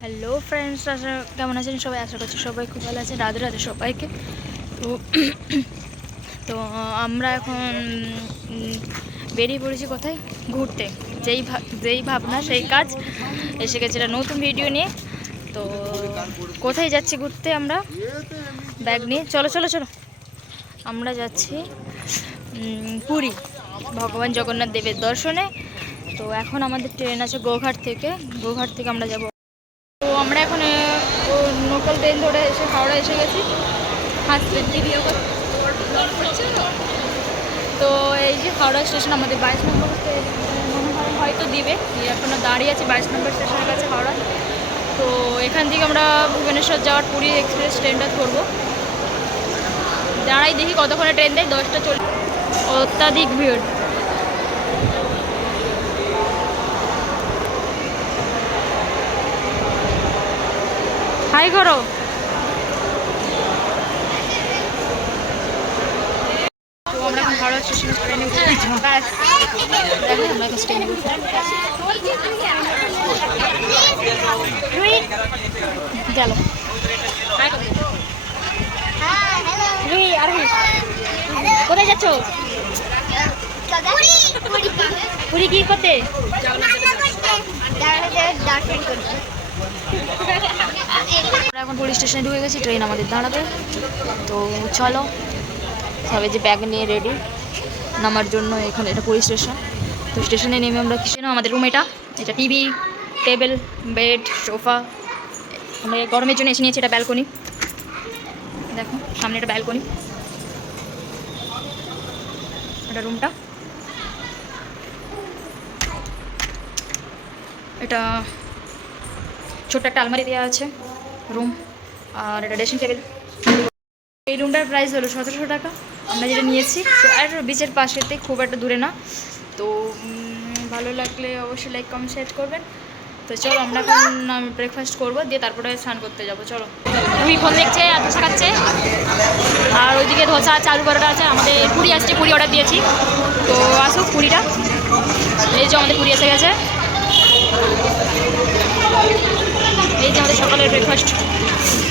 Hello friends, কেমন আছেন সবাই? আশা করছি সবাই খুব ভালো আছেন। রাধে রাধে সবাইকে। তো তো আমরা এখন বেরিয়ে পড়েছি কোথায় ঘুরতে। যেই ভাবনা সেই কাজ, এসে গেছে একটা নতুন ভিডিও নিয়ে। তো কোথায় যাচ্ছি ঘুরতে? আমরা ব্যাগ নিয়ে চলো চলো চলো আমরা যাচ্ছি পুরী, ভগবান জগন্নাথ দেবের দর্শনে। তো এখন আমাদের ট্রেন আছে গোঘাট থেকে আমরা যাব। তো আমরা এখন লোকাল ট্রেন ধরে এসে হাওড়া এসে গেছি। হাজবেন্ড ভিডিও তো এই যে হাওড়া স্টেশন, আমাদের 22 নম্বর মনে হয় হয়তো দিবে, এখনও দাঁড়িয়ে আছে 22 নম্বর স্টেশনের কাছে হাওড়া। তো এখান থেকে আমরা ভুবনেশ্বর যাওয়ার পুরী এক্সপ্রেস ট্রেনটা ধরবো। দাঁড়াই দেখি কতক্ষণে ট্রেন দেয়। 10টা 40। অত্যাধিক ভিড়। হাই করো। তো আমরা এখন হাওড়া স্টেশনে ট্রেনে গেল। কোথায় যাচ্ছ? পুরী কি করতে? এখন পুলিশ স্টেশনে ঢুকে গেছি, ট্রেন আমাদের দাঁড়াবে। তো চলো সবাই যে ব্যাগ নিয়ে রেডি নামার জন্য। এখানে এটা পুলিশ স্টেশন। তো স্টেশনে নেমে আমরা কিছু না, আমাদের রুম এটা টিভি, টেবিল, বেড, সোফা। আমরা গরমের জন্য এসে নিয়েছি। এটা ব্যালকনি, দেখো সামনে একটা ব্যালকনি। এটা রুমটা, এটা ছোট্ট একটা আলমারি দেওয়া আছে রুম, আর এটা ড্রেসিং টেবিল। এই রুমটার প্রাইস হলো 1700 টাকা আমরা যেটা নিয়েছি। তো আর বিচের পাশেতে, খুব একটা দূরে না। তো ভালো লাগলে অবশ্যই লাইক কমেন্ট শেয়ার করবেন। তো চলো আমরা এখন ব্রেকফাস্ট করবো, দিয়ে তারপরে স্নান করতে যাবো। চলো। রুই ফোন দেখছে আর ধোসা খাচ্ছে, আর ওইদিকে ধোসা চালু পরোটা আছে। আমাদের পুরি আসছে, পুরি অর্ডার দিয়েছি। তো আসুক পুরিটা। এই যে আমাদের পুরি এসে গেছে। এই যে আমাদের সকালের ব্রেকফাস্ট,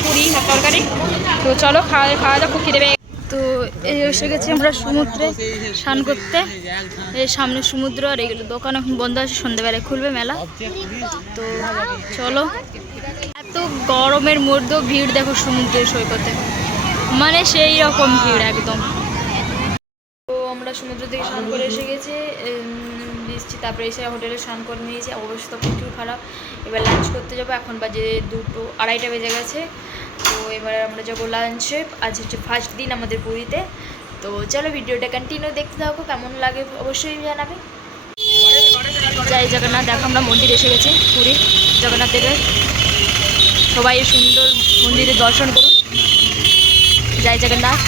পুরি আর তরকারি। তো চলো খাওয়া দাওয়া, খুব খিদে পেয়ে। তো এই এসে গেছি আমরা সমুদ্রে স্নান করতে। এই সামনে সমুদ্র, আর এগুলো দোকান এখন বন্ধ আছে, সন্ধ্যেবেলায় খুলবে মেলা। তো চলো। এত গরমের মধ্যেও ভিড় দেখো সমুদ্রের সৈকতে, মানে সেই রকম ভিড় একদম। তো আমরা সমুদ্র থেকে স্নান করে এসে গেছি বৃষ্টি, তারপরে এসে হোটেলে স্নান করে নিয়েছি। অবস্থা প্রচুর খারাপ। এবার লাঞ্চ করতে যাবো, এখন বাজে 2-2:30 বেজে গেছে। তো এবার আমরা যাবো লাঞ্চে। আজ হচ্ছে ফার্স্ট দিন আমাদের পুরীতে। তো চলো ভিডিওটা কন্টিনিউ দেখতে থাকো, কেমন লাগে অবশ্যই জানাবে। জয় জগন্নাথ। দেখো আমরা মন্দির এসে গেছি, পুরী জগন্নাথ দেবের। সবাই সুন্দর মন্দিরে দর্শন করুন। জয় জগন্নাথ।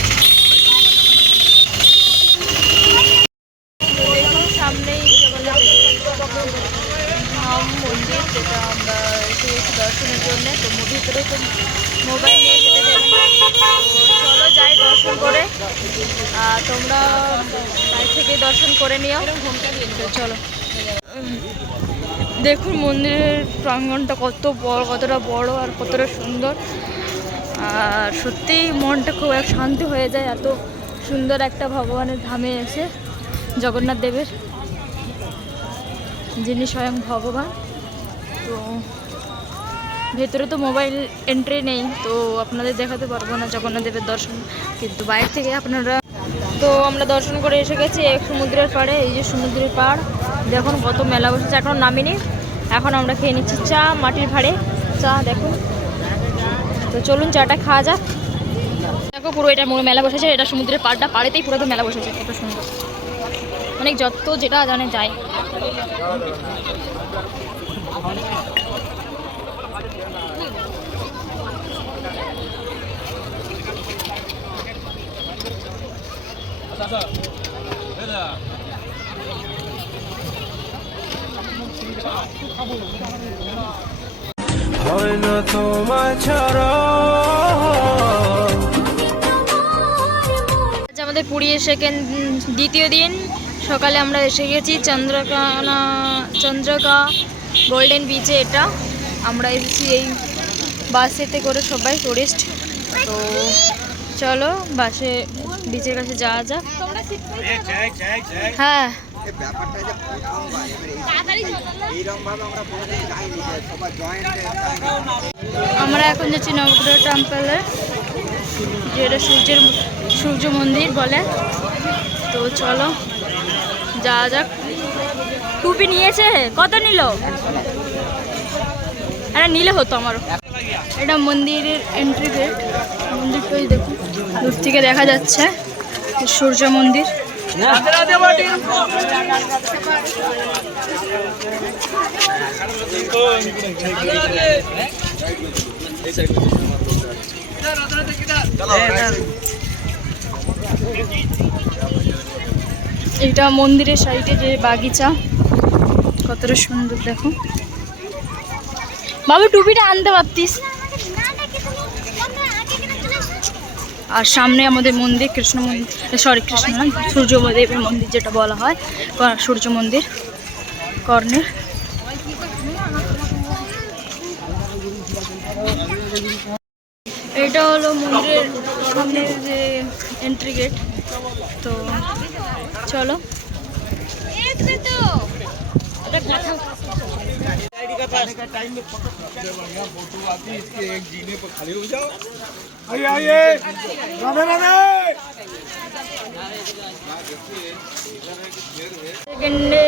সামনেই ধাম মন্দির, যেটা আমরা এসে গেছি দর্শনের জন্য। তো ভিতরে তো মোবাইল নিয়ে যেতে দেবে না। চলো যাই দর্শন করে। তোমরা বাইরে থেকে দর্শন করে নিও। চলো। দেখুন মন্দিরের প্রাঙ্গণটা কতটা বড় আর কতটা সুন্দর। আর সত্যিই মনটা খুব শান্তি হয়ে যায় এত সুন্দর একটা ভগবানের ধামে এসে, জগন্নাথ দেবের, যিনি স্বয়ং ভগবান। তো ভেতরে তো মোবাইল এন্ট্রি নেই, তো আপনাদের দেখাতে পারবো না জগন্নাথ দেবের দর্শন, কিন্তু বাইরে থেকে আপনারা। তো আমরা দর্শন করে এসে গেছি এক সমুদ্রের পাড়ে। এই যে সমুদ্রের পাড়, দেখুন কত মেলা বসেছে। এখন নামিনি, এখন আমরা খেয়ে নিচ্ছি চা, মাটির ভাঁড়ে চা দেখুন। তো চলুন চাটা খাওয়া যাক। দেখো পুরো এটা মেলা বসেছে, এটা সমুদ্রের পাড়টা, পাড়েতেই পুরো তো মেলা বসেছে, কত সুন্দর। অনেক যত যেটা জানে যায়। হয় না তোমার ছাড়া। আমাদের পুরী দ্বিতীয় দিন সকালে আমরা এসে গেছি চন্দ্রকা গোল্ডেন বিচে। এটা আমরা এসেছি এই বাসেতে করে সবাই টুরিস্ট। তো চলো বাসে বিচের কাছে যাওয়া যাক। হ্যাঁ আমরা এখন যাচ্ছি নবগ্রহ টেম্পলে, যেটা সূর্য মন্দির বলে। তো চলো যাওয়া যাক। টুপি নিয়েছে? কত নিল? আরে নিলে হতো আমারও। এটা মন্দিরের এন্ট্রি গেট। মন্দিরটাই দেখুন, দূর থেকে দেখা যাচ্ছে সূর্য মন্দির। এটা মন্দিরের সাইডে যে বাগিচা, কতটা সুন্দর দেখো। বাবু টুপিটা আনতে পারতিস। আর সামনে আমাদের মন্দির, কৃষ্ণ মন্দির, কৃষ্ণ না, সূর্যদেবের মন্দির যেটা বলা হয়, সূর্য মন্দির কর্ণের। এটা হলো মন্দিরের সামনের যে এন্ট্রি গেট। তো চলো সেকেন্ডে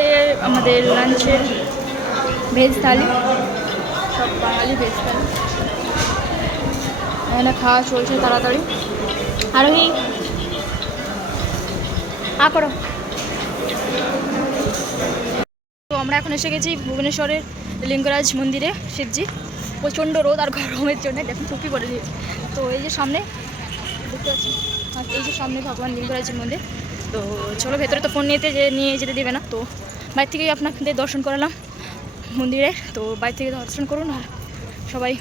আমাদের লাঞ্চের ভেজ থালি, সব বাঙালি ভেজ থালি। এখানে খাওয়া চলছে তাড়াতাড়ি। আরোহী করো। তো আমরা এখন এসে গেছি ভুবনেশ্বরের লিঙ্গরাজ মন্দিরে, শিবজি। প্রচণ্ড রোদ আর গরমের জন্য দেখুন টুপি পরে দিয়েছি। তো এই যে সামনে দেখতে পাচ্ছি, এই যে সামনে ভগবান লিঙ্গরাজের মন্দির। তো চলো ভেতরে তো ফোন নিয়ে যেতে দেবে না, তো বাইরে থেকেই আপনাদের দর্শন করালাম মন্দিরে। তো বাইরে থেকে দর্শন করুন আর সবাই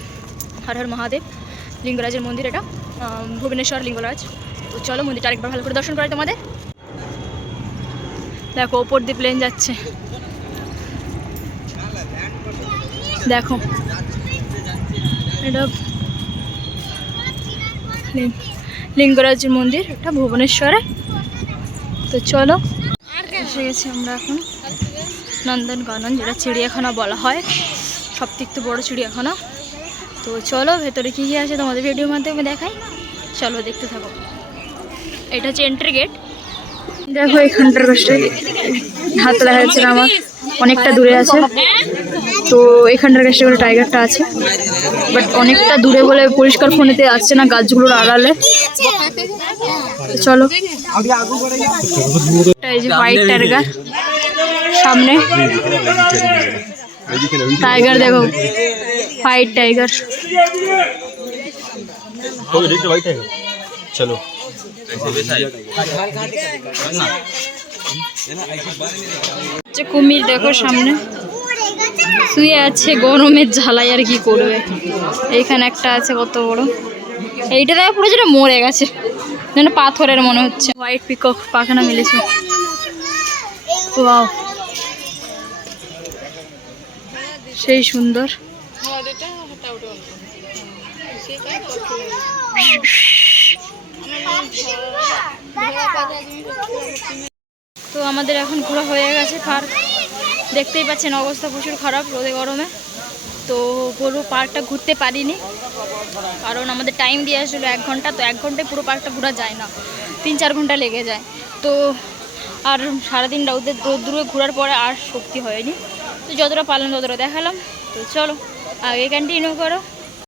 হর হর মহাদেব। লিঙ্গরাজের মন্দির এটা, ভুবনেশ্বর লিঙ্গরাজ। তো চলো মন্দিরটা আরেকবার ভালো করে দর্শন করাই তোমাদের। দেখো ওপর দিয়ে প্লেন যাচ্ছে, দেখো এটা লিঙ্গরাজের মন্দির, এটা ভুবনেশ্বরে। তো চলো এসে গেছি আমরা এখন নন্দনকানন, যেটা চিড়িয়াখানা বলা হয়, সবথেকে বড় চিড়িয়াখানা। তো চলো ভেতরে কী কী আছে তোমাদের ভিডিওর মাধ্যমে দেখাই, চলো দেখতে থাকো। এটা হচ্ছে এন্ট্রি গেট। দেখো এখানটার কাছে হাত দেখা যাচ্ছে না আমার, অনেকটা দূরে আছে। তো এখানটার কাছে বলে টাইগারটা আছে, বাট অনেকটা দূরে বলে পরিষ্কার ফোনেতে আসছে না, গাছগুলোর আড়ালে। চলো এই যে হোয়াইট টাইগার সামনে, টাইগার দেখো, হোয়াইট টাইগার। চলো কুমির দেখো সামনে শুয়ে আছে, গরমের ঝালাই আর কি করবে। এইখানে একটা আছে কত বড়, এইটা দেখো পুরো যেটা মরে গেছে, যেন পাথরের মনে হচ্ছে। হোয়াইট পিকক পাখানা মিলেছে, ওয়াও সেই সুন্দর। তো আমাদের এখন ঘোরা হয়ে গেছে পার্ক, দেখতেই পাচ্ছেন অবস্থা প্রচুর খারাপ রোদে গরমে। তো পুরো পার্কটা ঘুরতে পারিনি, কারণ আমাদের টাইম দিয়ে আসলে 1 ঘন্টা। তো 1 ঘন্টায় পুরো পার্কটা ঘোরা যায় না, 3-4 ঘন্টা লেগে যায়। তো আর সারাদিন রোদ্দুরে ঘোরার পরে আর শক্তি হয়নি। তো যতটা পারলাম ততটা দেখালাম। তো চলো আগে কন্টিনিউ করো।